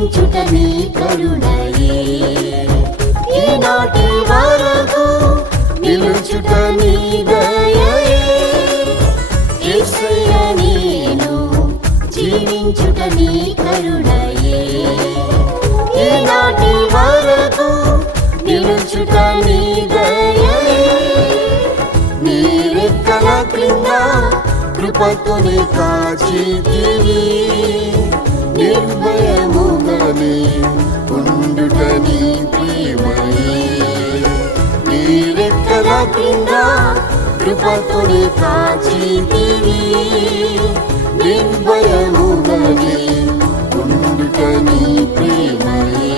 జీవించుట నీ కరుణయే ఈనాటి వరకు నిలుచుట నీ దయయే యేసయ్య నేను జీవించుట నీ కరుణయే ఈనాటి వరకు నిలుచుట నీ దయయే నీ రెక్కల క్రింద కృపతోనే కాచితివి నిర్భయముగానే ఉండుట నీ ప్రేమయే నీ రెక్కల క్రింద కృపతోనే కాచితివి నిర్భయముగానే ఉండుట నీ ప్రేమయే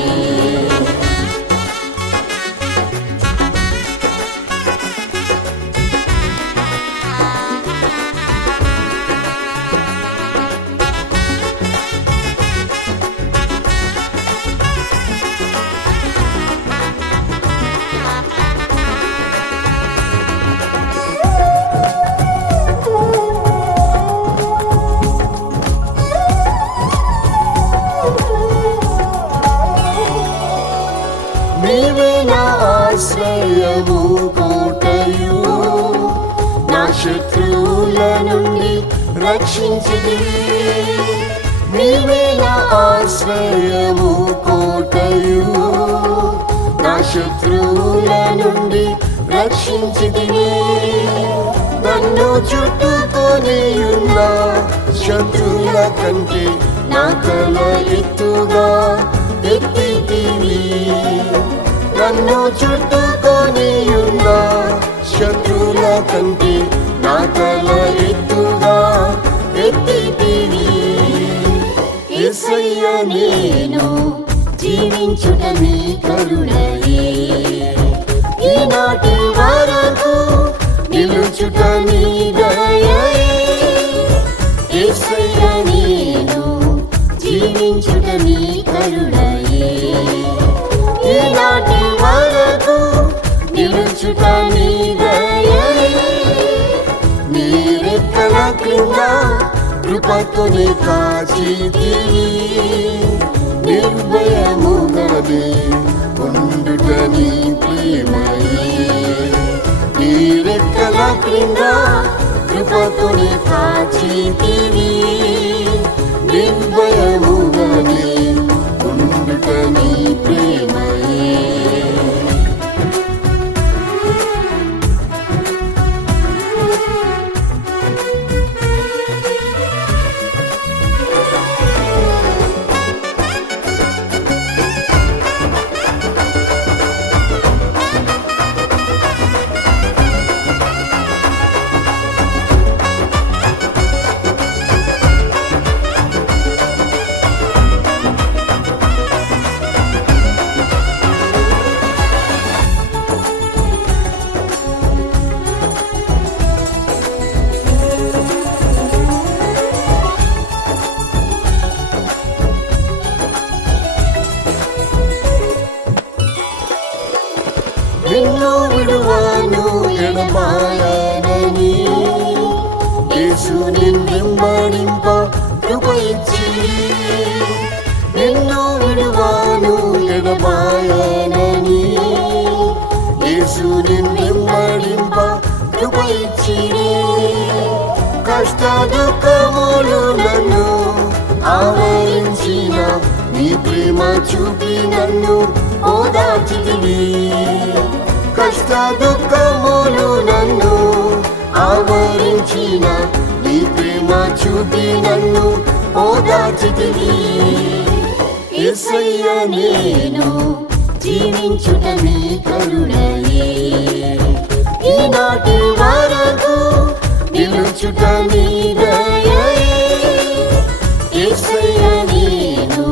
నీవే నా ఆశ్రయము కోటయు నా శత్రువుల నుండి రక్షించితివి నీవే నా ఆశ్రయము కోటయు నా శత్రువుల నుండి రక్షించితివి నన్ను చుట్టుకొని ఉన్న శత్రువుల కంటే నా తల ఎత్తుగా ఎత్తితివి నన్ను చుట్టుకొని ఉన్న శత్రువుల కంటే నా తల ఎత్తుగా ఎత్తితివి యేసయ్య నేను జీవించుట నీ కరుణయే ఈనాటి వరకు నిలుచుట నీ దయయే యేసయ్య నేను జీవించుట నీ కరుణయే ఈనాటి వరకు నిలుచుట నీ దయయే నీ రెక్కల క్రింద కృపతోనే కాచితివి నిర్భయముగానే ఉండుట నీ ప్రేమయే నీ రెక్కల క్రింద కృపతోనే కాచితివి నిర్భయముగానే ఉండుట నీ ప్రేమయే నిన్ను విడువను ఎడబాయనని యేసు నిన్ను వెంబడింప కృప ఇచ్చి నిన్ను విడువను ఎడబాయనని యేసు నిన్ను వెంబడింప కృప ఇచ్చి కష్ట దుఃఖములు నన్ను ఆవరించిన నీ ప్రేమ చూపి నన్ను ఓదార్చితివి కష్ట దుఃఖములు నన్ను ఆవరించిన నీ ప్రేమ చూపి నన్ను ఓదార్చితివి యేసయ్య నేను జీవించుట నీ కరుణయే ఈనాటి వరకు నిలుచుట నీ దయయే యేసయ్య నేను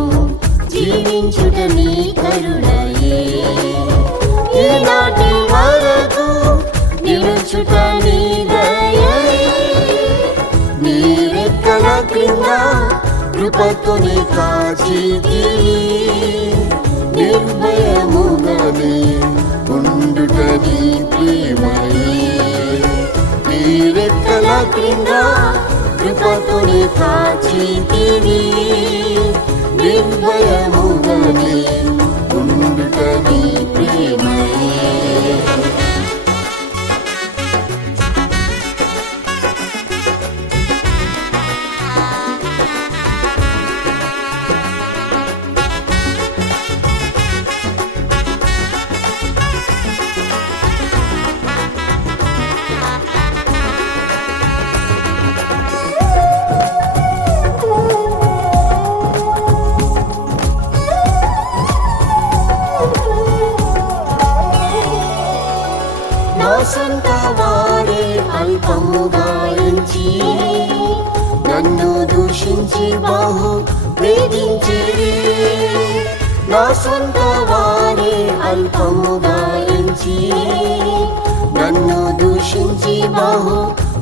జీవించుట నీ కరుణయే ఈనాటి వరకు నిలుచుట నీ దయయే నీ రెక్కల క్రింద కృపతోనే కాచితివి నిర్భయముగానే ఉండుట నీ ప్రేమయే నీ రెక్కల క్రింద కృపతోనే కాచితివి నిర్భయముగానే ఉండుట నీ ప్రేమయే. నా సొంత వారే అల్పముగా ఎంచి నన్ను దూషించి బహు వేధించిరి. నా సొంత వారే అల్పముగా ఎంచి నన్ను దూషించి బహు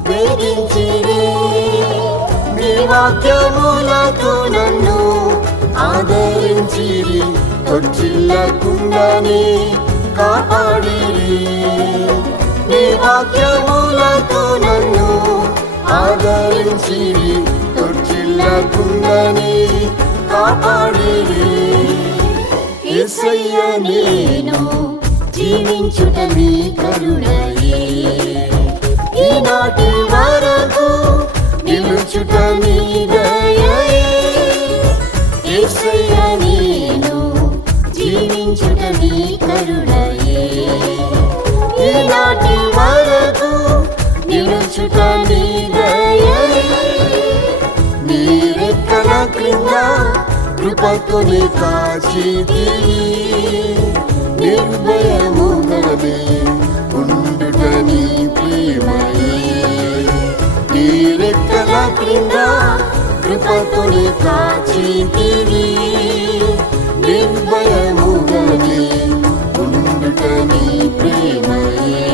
వేధించిరి. నీ వాక్యములతో నన్ను ఆదరించిరి, తొట్టిల్లకుండానే కాపాడిరి. నీ వాక్యములతో నన్ను ఆదరించిరి, తొట్టిల్లకుండానే కాపాడిరి. యేసయ్య నేను జీవించుట నీ కరుణయే, ఈనాటి వరకు నిలుచుట నీ దయయే. యేసయ్య నేను జీవించుట నీ కరుణయే, ఈనాటి వరకు నిలుచుట నీ దయయే. నీ రెక్కల క్రింద కృపతోనే కాచితివి, నిర్భయముగానే ఉండుట నీ ప్రేమయే. నీ రెక్కల క్రింద కృపతోనే కాచితివి, నిర్భయముగానే ఉండుట నీ ప్రేమయే.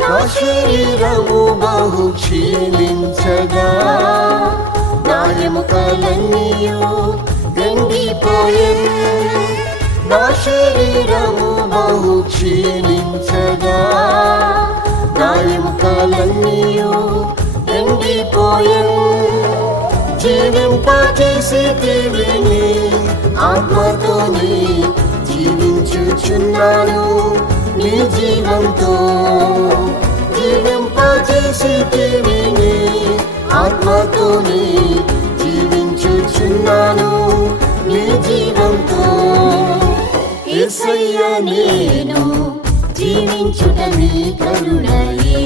నా శరీరము బహు క్షీణించగా, నా ఎముకలన్నీయు ఎండిపోయెను. నా శరీరము బహు క్షీణించగా, నా ఎముకలన్నీయు ఎండిపోయెను. జీవింపజేసితివి నీ ఆత్మతోనే జీవించుచున్నాను నీ జీవంతో. జీవింపజేసితివి నీ ఆత్మతోనే జీవించుచున్నాను నీ జీవంతో. యేసయ్య నేను జీవించుట నీ కరుణయే,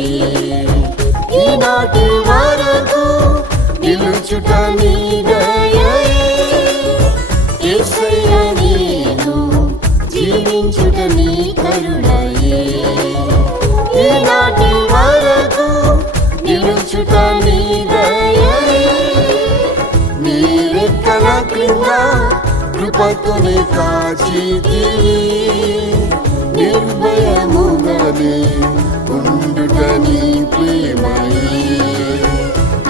ఈనాటి వరకు నిలుచుట నీ దయయే. యేసయ్య నేను జీవించుట నీ కరుణయే, ఈనాటి వరకు నిలుచుట నీ దయయే. నీ రెక్కల క్రింద కృపతోనే కాచితివి, నిర్భయముగానే ఉండుట నీ ప్రేమయే.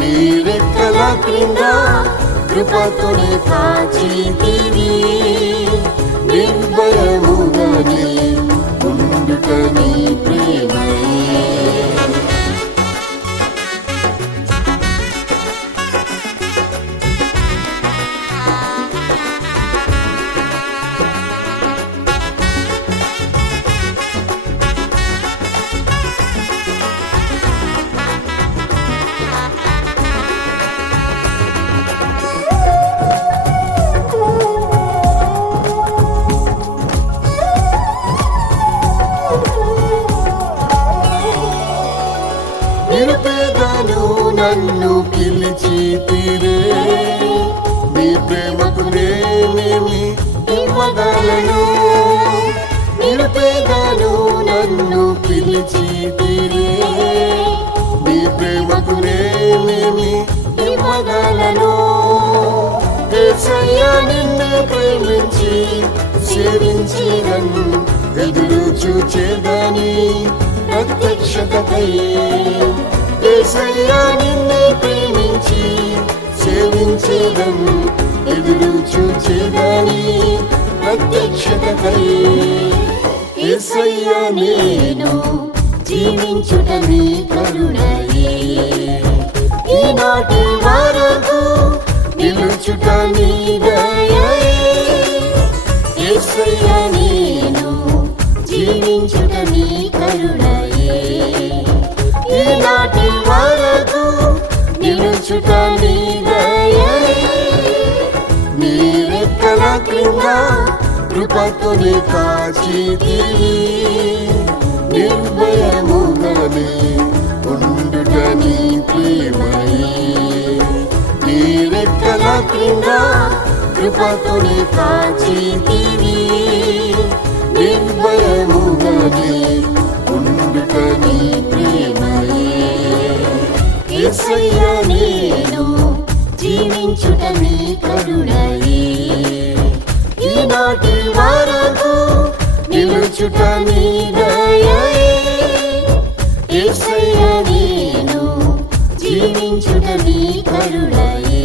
నీ రెక్కల క్రింద కృపతోనే కాచితివి, నిర్భయముగానే ఉండుట నీ ప్రేమయే. నిరుపేదను నన్ను పిలిచితిరే, నీ ప్రేమకు నేనేమి ఇవ్వగలను నిరుపేదను నన్ను పిలిచితిరే నీ ప్రేమకు నేనేమి ఇవ్వగలను యేసయ్యా నిన్ను ప్రేమించి సేవించినను ఎదురు చూచేదని ప్రత్యక్షతకై యేసయ్యా నిన్ను ప్రేమించి సేవించేదను ఎదురు చూచేదని ప్రత్యక్షతకై యేసయ్యా నేను జీవించుట నీ కరుణయే ఈనాటి వరకు నిలుచుట నీ దయయే యేసయ్యా నేను జీవించుట నీ కరుణయే ఈనాటి వరకు నిలుచుట నీ దయయే నీ రెక్కల క్రింద కృపతోనే కాచితివి నిర్భయముగానే ఉండుట నీ ప్రేమయే నీ రెక్కల క్రింద కృపతోనే కాచితివి నిర్భయముగానే ఉండుట నీ ప్రేమయే యేసయ్యా నేను జీవించుట నీ కరుణయే ఈనాటి వరకు నిలుచుట నీ దయయే యేసయ్యా నేను జీవించుట నీ కరుణయే